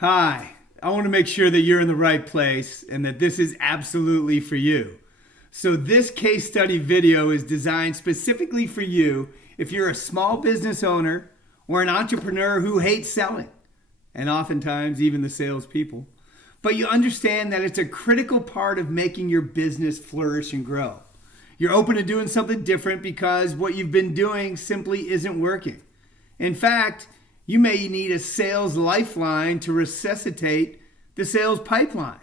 Hi, I want to make sure that you're in the right place and that this is absolutely for you. So, this case study video is designed specifically for you if you're a small business owner or an entrepreneur who hates selling, and oftentimes even the salespeople. But you understand that it's a critical part of making your business flourish and grow. You're open to doing something different because what you've been doing simply isn't working. In fact, you may need a sales lifeline to resuscitate the sales pipeline.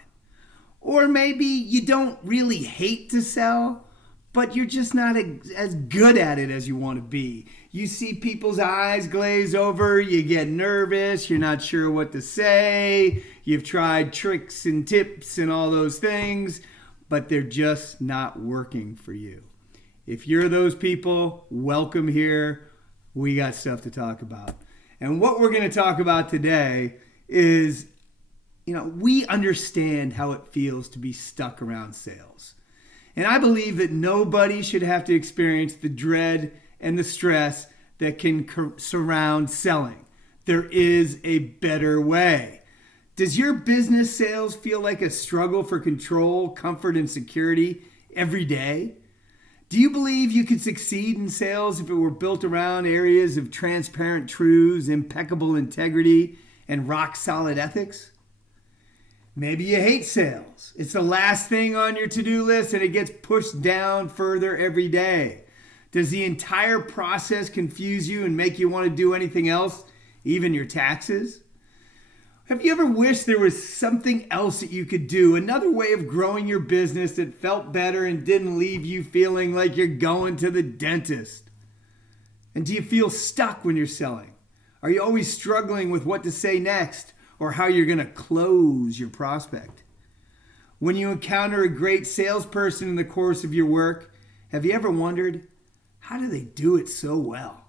Or maybe you don't really hate to sell, but you're just not as good at it as you want to be. You see people's eyes glaze over, you get nervous, you're not sure what to say, you've tried tricks and tips and all those things, but they're just not working for you. If you're those people, welcome here. We got stuff to talk about. And what we're going to talk about today is, we understand how it feels to be stuck around sales. And I believe that nobody should have to experience the dread and the stress that can surround selling. There is a better way. Does your business sales feel like a struggle for control, comfort, and security every day? Do you believe you could succeed in sales if it were built around areas of transparent truths, impeccable integrity, and rock-solid ethics? Maybe you hate sales. It's the last thing on your to-do list and it gets pushed down further every day. Does the entire process confuse you and make you want to do anything else, even your taxes? Have you ever wished there was something else that you could do, another way of growing your business that felt better and didn't leave you feeling like you're going to the dentist? And do you feel stuck when you're selling? Are you always struggling with what to say next or how you're going to close your prospect? When you encounter a great salesperson in the course of your work, have you ever wondered, how do they do it so well?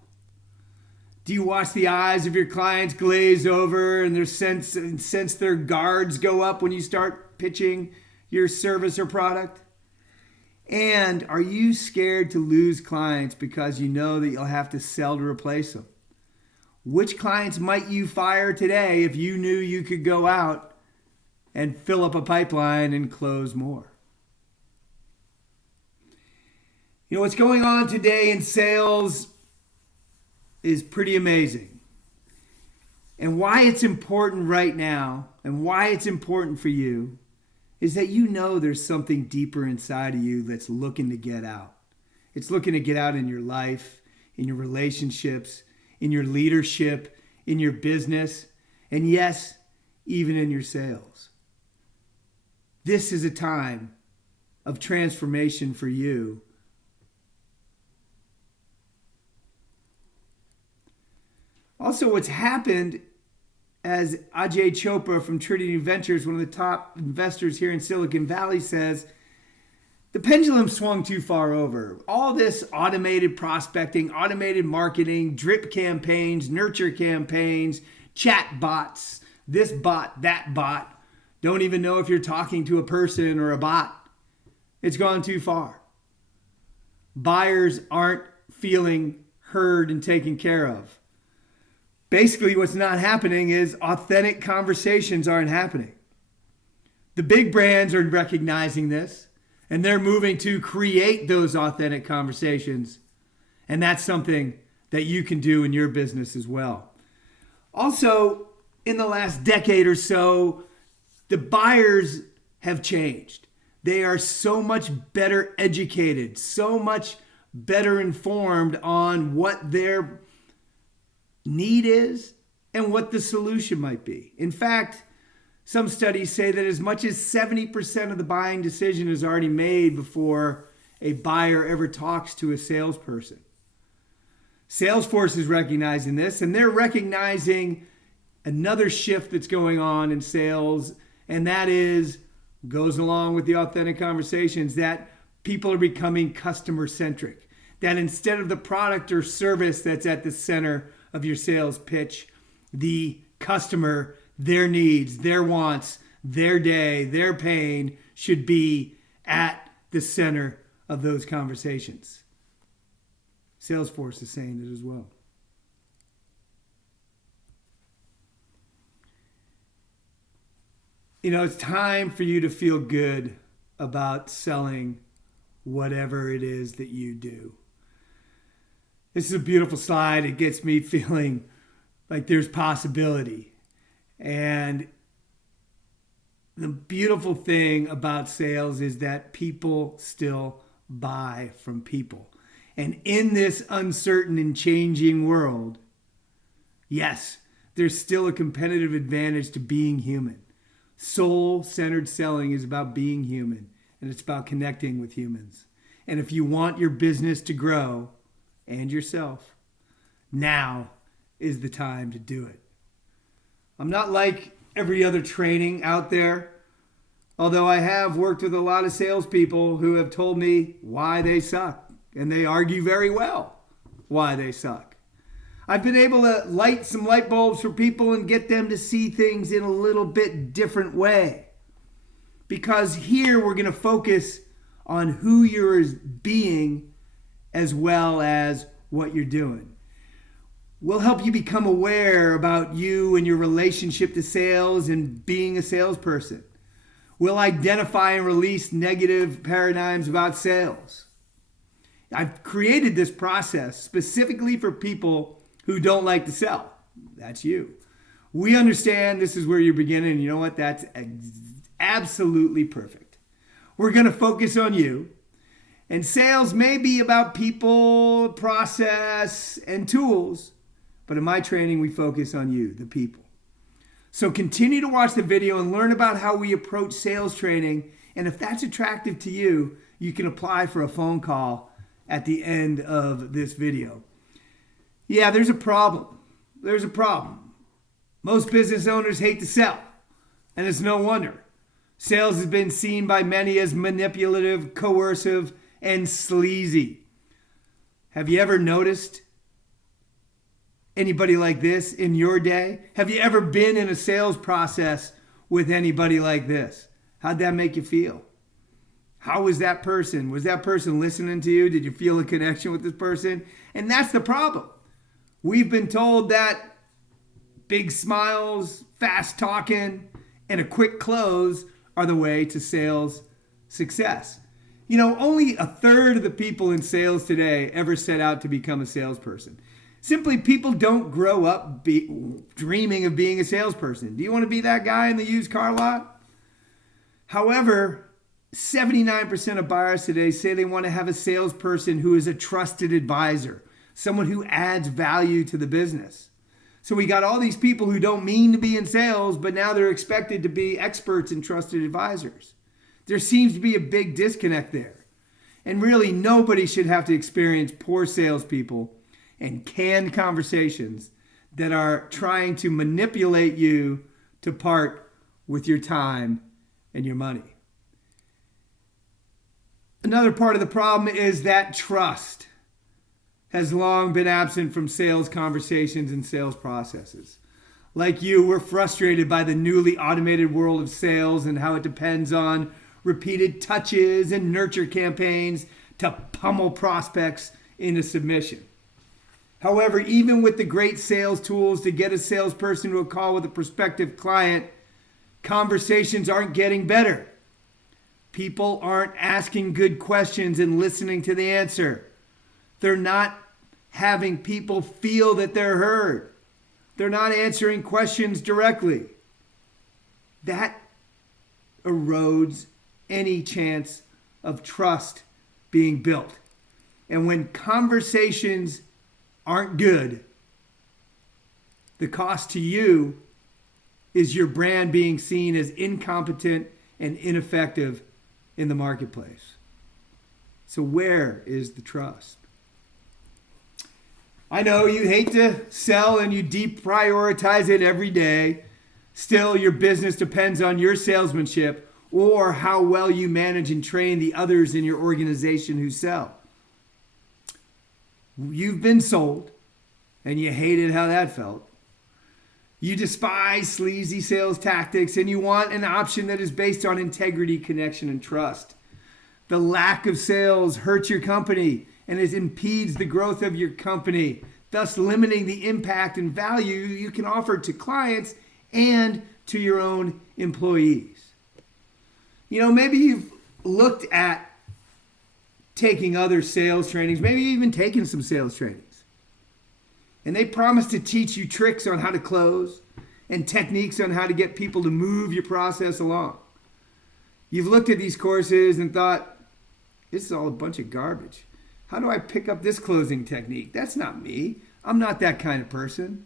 Do you watch the eyes of your clients glaze over and sense their guards go up when you start pitching your service or product? And are you scared to lose clients because you know that you'll have to sell to replace them? Which clients might you fire today if you knew you could go out and fill up a pipeline and close more? What's going on today in sales is pretty amazing. And why it's important right now and why it's important for you is that there's something deeper inside of you that's looking to get out. It's looking to get out in your life, in your relationships, in your leadership, in your business, and yes, even in your sales. This is a time of transformation for you. Also, what's happened, as Ajay Chopra from Trinity Ventures, one of the top investors here in Silicon Valley, says, the pendulum swung too far over. All this automated prospecting, automated marketing, drip campaigns, nurture campaigns, chat bots, this bot, that bot, don't even know if you're talking to a person or a bot. It's gone too far. Buyers aren't feeling heard and taken care of. Basically, what's not happening is authentic conversations aren't happening. The big brands are recognizing this, and they're moving to create those authentic conversations. And that's something that you can do in your business as well. Also, in the last decade or so, the buyers have changed. They are so much better educated, so much better informed on what their need is and what the solution might be. In fact, some studies say that as much as 70% of the buying decision is already made before a buyer ever talks to a salesperson. Salesforce is recognizing this, and they're recognizing another shift that's going on in sales, and that goes along with the authentic conversations, that people are becoming customer-centric. That instead of the product or service that's at the center of your sales pitch, the customer, their needs, their wants, their day, their pain should be at the center of those conversations. Salesforce is saying it as well. It's time for you to feel good about selling whatever it is that you do. This is a beautiful slide. It gets me feeling like there's possibility. And the beautiful thing about sales is that people still buy from people. And in this uncertain and changing world, yes, there's still a competitive advantage to being human. Soul-centered selling is about being human, and it's about connecting with humans. And if you want your business to grow, and yourself, now is the time to do it. I'm not like every other training out there, although I have worked with a lot of salespeople who have told me why they suck, and they argue very well why they suck. I've been able to light some light bulbs for people and get them to see things in a little bit different way. Because here we're going to focus on who you're being as well as what you're doing. We'll help you become aware about you and your relationship to sales and being a salesperson. We'll identify and release negative paradigms about sales. I've created this process specifically for people who don't like to sell. That's you. We understand this is where you're beginning, and you know what? That's absolutely perfect. We're going to focus on you. And sales may be about people, process, and tools, but in my training, we focus on you, the people. So continue to watch the video and learn about how we approach sales training. And if that's attractive to you, you can apply for a phone call at the end of this video. Yeah, there's a problem. There's a problem. Most business owners hate to sell, and it's no wonder. Sales has been seen by many as manipulative, coercive, and sleazy. Have you ever noticed anybody like this in your day? Have you ever been in a sales process with anybody like this? How'd that make you feel? How was that person? Was that person listening to you? Did you feel a connection with this person? And that's the problem. We've been told that big smiles, fast talking, and a quick close are the way to sales success. Only a third of the people in sales today ever set out to become a salesperson. Simply, people don't grow up dreaming of being a salesperson. Do you want to be that guy in the used car lot? However, 79% of buyers today say they want to have a salesperson who is a trusted advisor, someone who adds value to the business. So we got all these people who don't mean to be in sales, but now they're expected to be experts and trusted advisors. There seems to be a big disconnect there. And really, nobody should have to experience poor salespeople and canned conversations that are trying to manipulate you to part with your time and your money. Another part of the problem is that trust has long been absent from sales conversations and sales processes. Like you, we're frustrated by the newly automated world of sales and how it depends on repeated touches and nurture campaigns to pummel prospects into submission. However, even with the great sales tools to get a salesperson to a call with a prospective client, conversations aren't getting better. People aren't asking good questions and listening to the answer. They're not having people feel that they're heard. They're not answering questions directly. That erodes any chance of trust being built. And when conversations aren't good, the cost to you is your brand being seen as incompetent and ineffective in the marketplace. So where is the trust? I know you hate to sell and you deprioritize it every day. Still, your business depends on your salesmanship or how well you manage and train the others in your organization who sell. You've been sold and you hated how that felt. You despise sleazy sales tactics and you want an option that is based on integrity, connection, and trust. The lack of sales hurts your company and it impedes the growth of your company, thus limiting the impact and value you can offer to clients and to your own employees. Maybe you've looked at taking other sales trainings, maybe even taking some sales trainings. And they promise to teach you tricks on how to close and techniques on how to get people to move your process along. You've looked at these courses and thought, this is all a bunch of garbage. How do I pick up this closing technique? That's not me. I'm not that kind of person.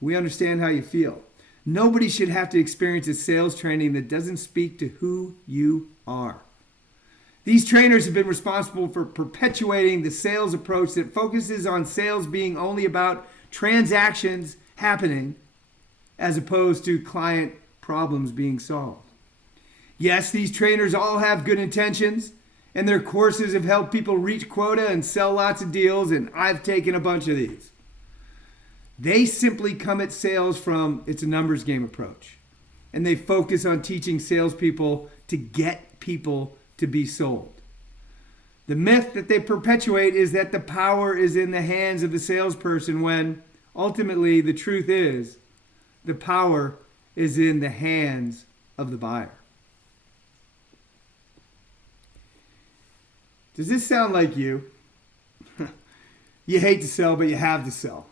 We understand how you feel. Nobody should have to experience a sales training that doesn't speak to who you are. These trainers have been responsible for perpetuating the sales approach that focuses on sales being only about transactions happening as opposed to client problems being solved. Yes, these trainers all have good intentions, and their courses have helped people reach quota and sell lots of deals, and I've taken a bunch of these. They simply come at sales from it's a numbers game approach, and they focus on teaching salespeople to get people to be sold. The myth that they perpetuate is that the power is in the hands of the salesperson when ultimately the truth is the power is in the hands of the buyer. Does this sound like you? You hate to sell, but you have to sell.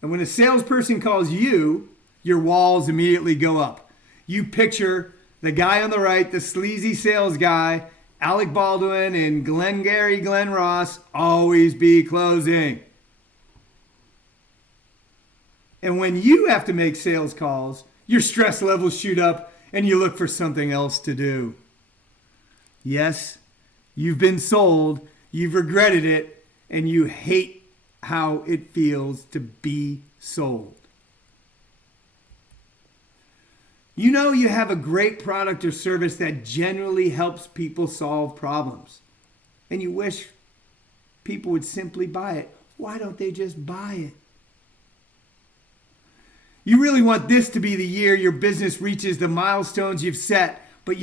And when a salesperson calls you, your walls immediately go up. You picture the guy on the right, the sleazy sales guy, Alec Baldwin and Glengarry Glen Ross, always be closing. And when you have to make sales calls, your stress levels shoot up and you look for something else to do. Yes, you've been sold, you've regretted it, and you hate how it feels to be sold. You have a great product or service that generally helps people solve problems. And you wish people would simply buy it. Why don't they just buy it? You really want this to be the year your business reaches the milestones you've set, but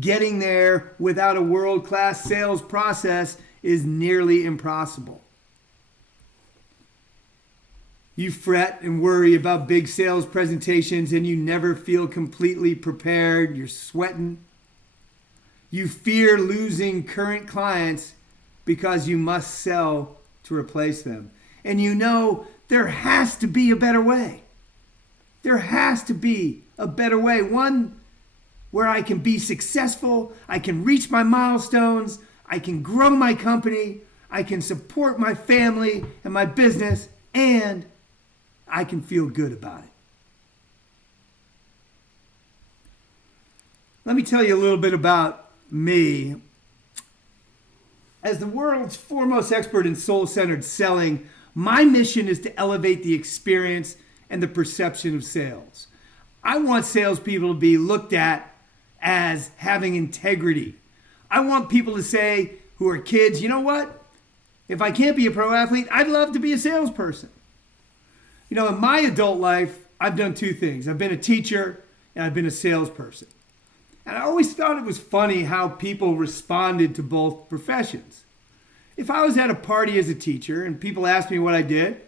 getting there without a world-class sales process is nearly impossible. You fret and worry about big sales presentations and you never feel completely prepared. You're sweating. You fear losing current clients because you must sell to replace them. And there has to be a better way. There has to be a better way. One where I can be successful, I can reach my milestones, I can grow my company, I can support my family and my business, and I can feel good about it. Let me tell you a little bit about me. As the world's foremost expert in soul-centered selling, my mission is to elevate the experience and the perception of sales. I want salespeople to be looked at as having integrity. I want people to say, who are kids, you know what? If I can't be a pro athlete, I'd love to be a salesperson. In my adult life, I've done two things. I've been a teacher and I've been a salesperson. And I always thought it was funny how people responded to both professions. If I was at a party as a teacher and people asked me what I did,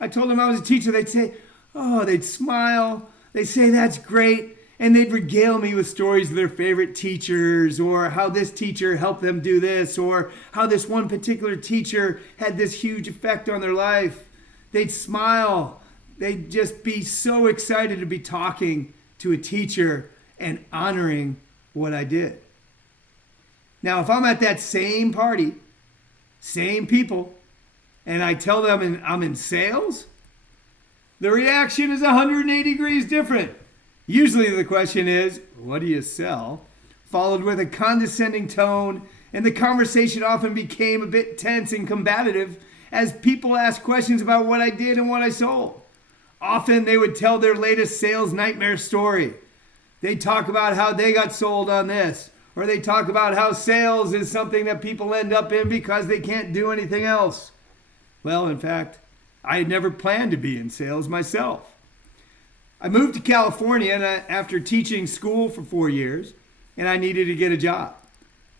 I told them I was a teacher, they'd say, oh, they'd smile, they'd say, that's great, and they'd regale me with stories of their favorite teachers or how this teacher helped them do this or how this one particular teacher had this huge effect on their life. They'd smile. They'd just be so excited to be talking to a teacher and honoring what I did. Now, if I'm at that same party, same people, and I tell them I'm in sales, the reaction is 180 degrees different. Usually the question is, what do you sell? Followed with a condescending tone, and the conversation often became a bit tense and combative as people asked questions about what I did and what I sold. Often they would tell their latest sales nightmare story. They'd talk about how they got sold on this, or they talk about how sales is something that people end up in because they can't do anything else. Well, in fact, I had never planned to be in sales myself. I moved to California after teaching school for 4 years, and I needed to get a job.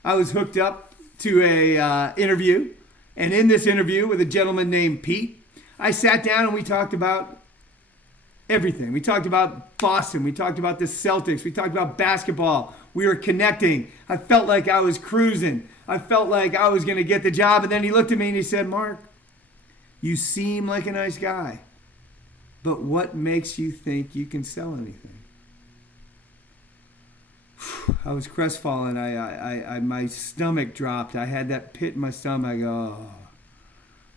I was hooked up to a interview, and in this interview with a gentleman named Pete, I sat down and we talked about everything. We talked about Boston. We talked about the Celtics. We talked about basketball. We were connecting. I felt like I was cruising. I felt like I was going to get the job. And then he looked at me and he said, Mark, you seem like a nice guy, but what makes you think you can sell anything? I was crestfallen. My stomach dropped. I had that pit in my stomach. I go, oh.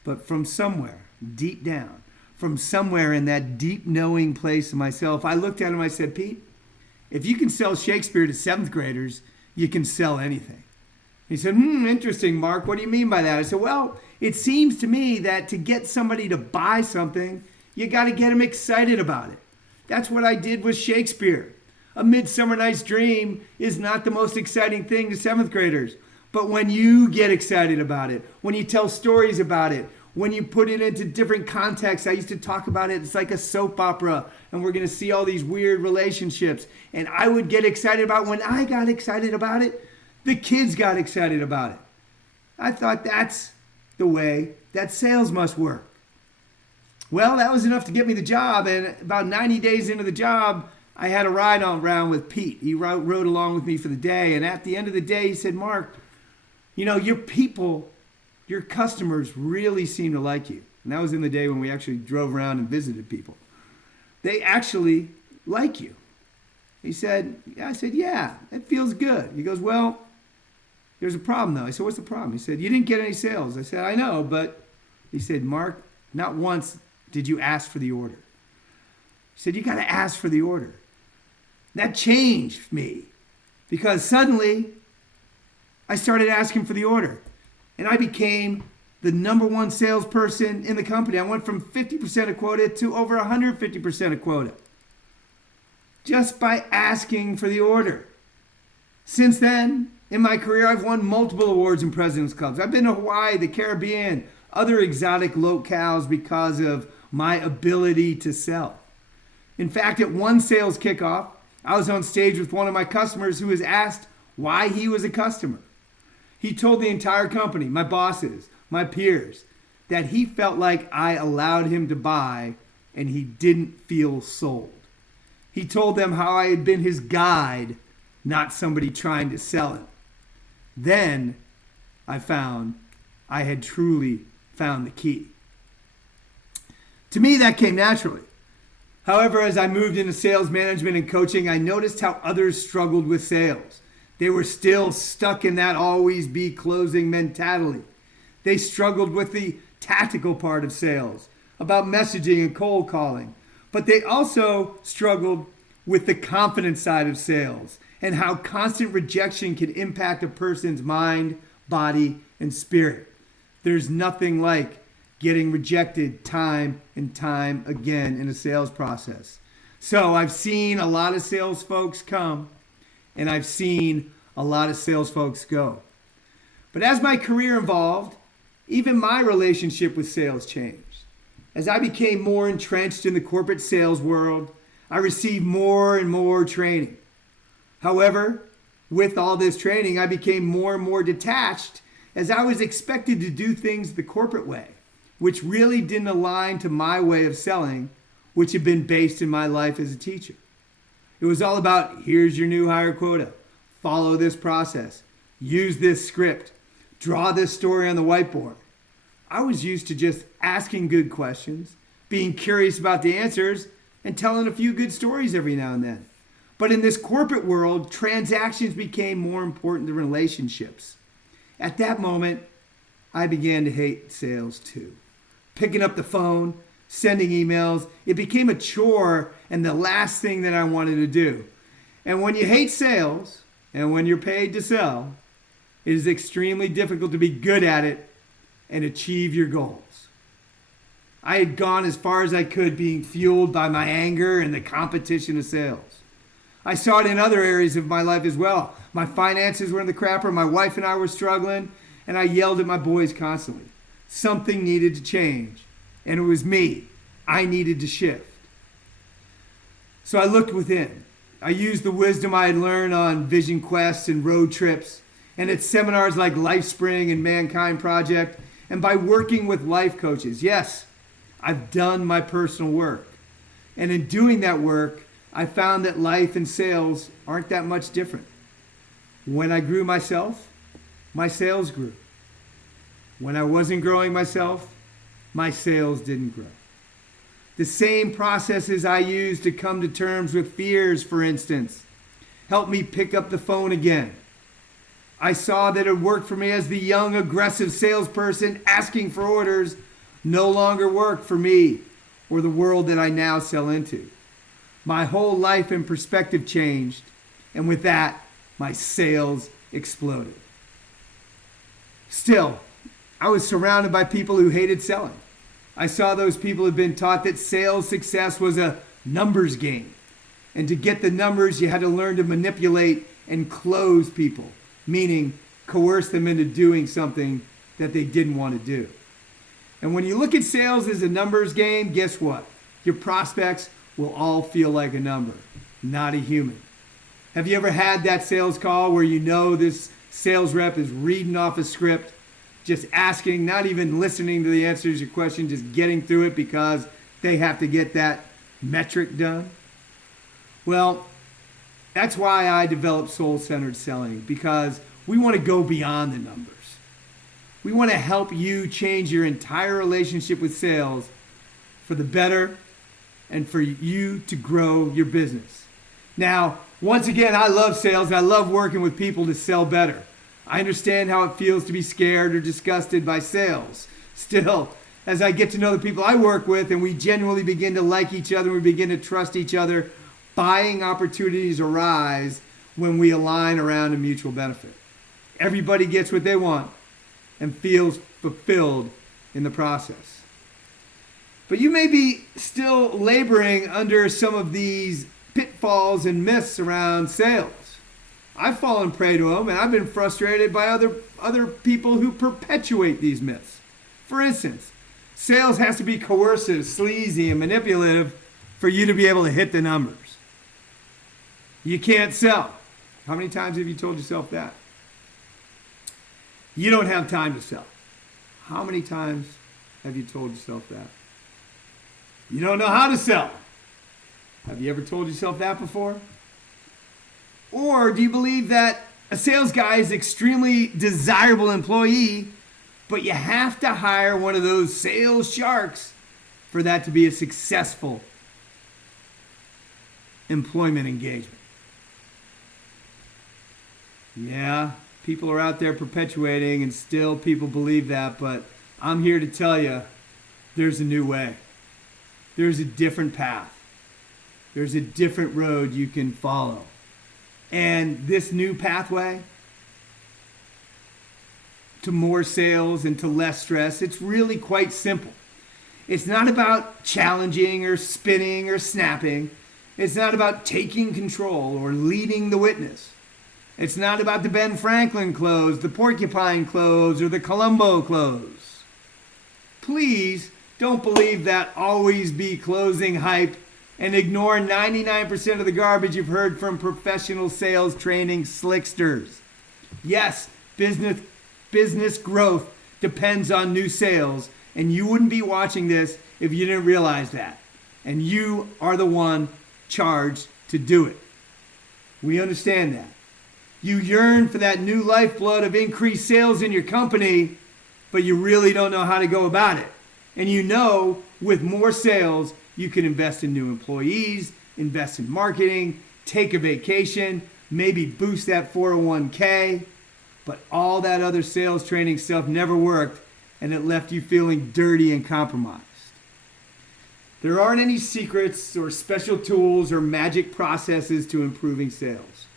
But from somewhere, deep down, from somewhere in that deep knowing place of myself, I looked at him, I said, Pete, if you can sell Shakespeare to 7th graders, you can sell anything. He said, interesting, Mark. What do you mean by that? I said, well, it seems to me that to get somebody to buy something, you got to get them excited about it. That's what I did with Shakespeare. A Midsummer Night's Dream is not the most exciting thing to 7th graders. But when you get excited about it, when you tell stories about it, when you put it into different contexts, I used to talk about it, it's like a soap opera, and we're going to see all these weird relationships. And I would get excited about it. When I got excited about it, the kids got excited about it. I thought that's the way that sales must work. Well, that was enough to get me the job, and about 90 days into the job, I had a ride around with Pete. He rode along with me for the day, and at the end of the day, he said, Mark, you know, your people, your customers really seem to like you. And that was in the day when we actually drove around and visited people. They actually like you. He said, I said, yeah, it feels good. He goes, well, there's a problem though. I said, what's the problem? He said, you didn't get any sales. I said, I know, but he said, Mark, not once did you ask for the order. He said, you got to ask for the order. That changed me because suddenly I started asking for the order and I became the number one salesperson in the company. I went from 50% of quota to over 150% of quota just by asking for the order. Since then, in my career, I've won multiple awards in President's Clubs. I've been to Hawaii, the Caribbean, other exotic locales because of my ability to sell. In fact, at one sales kickoff, I was on stage with one of my customers who was asked why he was a customer. He told the entire company, my bosses, my peers, that he felt like I allowed him to buy and he didn't feel sold. He told them how I had been his guide, not somebody trying to sell him. Then I found I had truly found the key. To me, that came naturally. However, as I moved into sales management and coaching, I noticed how others struggled with sales. They were still stuck in that always be closing mentality. They struggled with the tactical part of sales, about messaging and cold calling. But they also struggled with the confidence side of sales and how constant rejection can impact a person's mind, body, and spirit. There's nothing like getting rejected time and time again in a sales process. So I've seen a lot of sales folks come and I've seen a lot of sales folks go. But as my career evolved, even my relationship with sales changed. As I became more entrenched in the corporate sales world, I received more and more training. However, with all this training, I became more and more detached as I was expected to do things the corporate way, which really didn't align to my way of selling, which had been based in my life as a teacher. It was all about, here's your new hire quota, follow this process, use this script, draw this story on the whiteboard. I was used to just asking good questions, being curious about the answers, and telling a few good stories every now and then. But in this corporate world, transactions became more important than relationships. At that moment, I began to hate sales too. Picking up the phone, sending emails, it became a chore and the last thing that I wanted to do. And when you hate sales, and when you're paid to sell, it is extremely difficult to be good at it and achieve your goals. I had gone as far as I could, being fueled by my anger and the competition of sales. I saw it in other areas of my life as well. My finances were in the crapper, my wife and I were struggling, and I yelled at my boys constantly. Something needed to change, and it was me. I needed to shift. So I looked within. I used the wisdom I had learned on vision quests and road trips, and at seminars like LifeSpring and Mankind Project, and by working with life coaches. Yes, I've done my personal work. And in doing that work, I found that life and sales aren't that much different. When I grew myself, my sales grew. When I wasn't growing myself, my sales didn't grow. The same processes I used to come to terms with fears, for instance, helped me pick up the phone again. I saw that it worked for me as the young, aggressive salesperson asking for orders no longer worked for me or the world that I now sell into. My whole life and perspective changed, and with that, my sales exploded. Still, I was surrounded by people who hated selling. I saw those people who had been taught that sales success was a numbers game. And to get the numbers, you had to learn to manipulate and close people, meaning coerce them into doing something that they didn't want to do. And when you look at sales as a numbers game, guess what? Your prospects will all feel like a number, not a human. Have you ever had that sales call where you know this sales rep is reading off a script, just asking, not even listening to the answers to your question, just getting through it because they have to get that metric done? Well, that's why I developed soul-centered selling, because we want to go beyond the numbers. We want to help you change your entire relationship with sales for the better and for you to grow your business. Now, once again, I love sales. I love working with people to sell better. I understand how it feels to be scared or disgusted by sales. Still, as I get to know the people I work with and we genuinely begin to like each other, we begin to trust each other, buying opportunities arise when we align around a mutual benefit. Everybody gets what they want and feels fulfilled in the process. But you may be still laboring under some of these pitfalls and myths around sales. I've fallen prey to them, and I've been frustrated by other people who perpetuate these myths. For instance, sales has to be coercive, sleazy, and manipulative for you to be able to hit the numbers. You can't sell. How many times have you told yourself that? You don't have time to sell. How many times have you told yourself that? You don't know how to sell. Have you ever told yourself that before? Or do you believe that a sales guy is an extremely desirable employee, but you have to hire one of those sales sharks for that to be a successful employment engagement? Yeah, people are out there perpetuating, and still people believe that, but I'm here to tell you there's a new way. There's a different path. There's a different road you can follow. And this new pathway to more sales and to less stress, it's really quite simple. It's not about challenging or spinning or snapping. It's not about taking control or leading the witness. It's not about the Ben Franklin close, the porcupine close, or the Columbo close. Please don't believe that always be closing hype and ignore 99% of the garbage you've heard from professional sales training slicksters. Yes, business growth depends on new sales, and you wouldn't be watching this if you didn't realize that. And you are the one charged to do it. We understand that. You yearn for that new lifeblood of increased sales in your company, but you really don't know how to go about it. And you know, with more sales, you can invest in new employees, invest in marketing, take a vacation, maybe boost that 401k. But all that other sales training stuff never worked, and it left you feeling dirty and compromised. There aren't any secrets or special tools or magic processes to improving sales.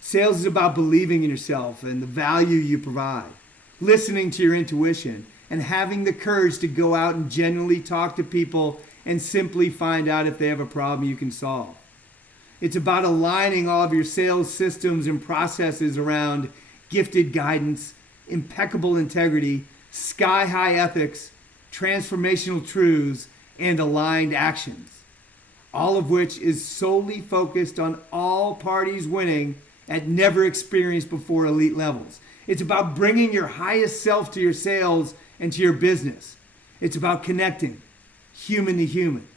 Sales is about believing in yourself and the value you provide, listening to your intuition, and having the courage to go out and genuinely talk to people and simply find out if they have a problem you can solve. It's about aligning all of your sales systems and processes around gifted guidance, impeccable integrity, sky-high ethics, transformational truths, and aligned actions, all of which is solely focused on all parties winning at never experienced before elite levels. It's about bringing your highest self to your sales and to your business. It's about connecting human to human.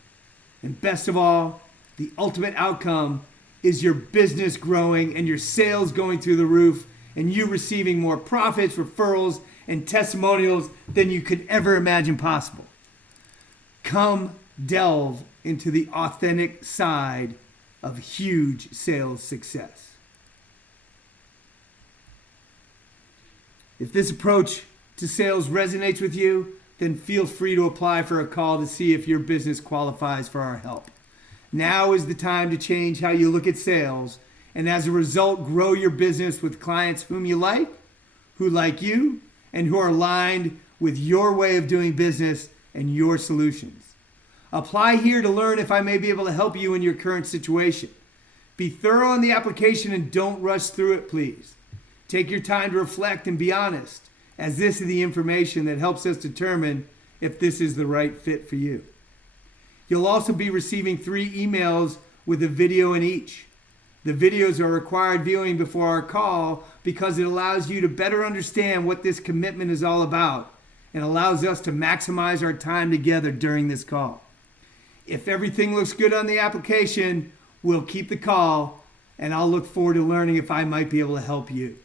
And best of all, the ultimate outcome is your business growing and your sales going through the roof and you receiving more profits, referrals, and testimonials than you could ever imagine possible. Come delve into the authentic side of huge sales success. If this approach to sales resonates with you, then feel free to apply for a call to see if your business qualifies for our help. Now is the time to change how you look at sales, and as a result, grow your business with clients whom you like, who like you, and who are aligned with your way of doing business and your solutions. Apply here to learn if I may be able to help you in your current situation. Be thorough in the application and don't rush through it, please. Take your time to reflect and be honest, as this is the information that helps us determine if this is the right fit for you. You'll also be receiving 3 emails with a video in each. The videos are required viewing before our call because it allows you to better understand what this commitment is all about and allows us to maximize our time together during this call. If everything looks good on the application, we'll keep the call and I'll look forward to learning if I might be able to help you.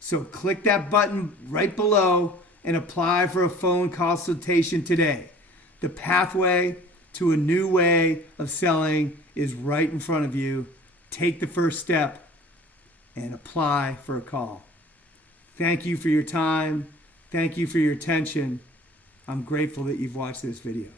So click that button right below and apply for a phone consultation today. The pathway to a new way of selling is right in front of you. Take the first step and apply for a call. Thank you for your time. Thank you for your attention. I'm grateful that you've watched this video.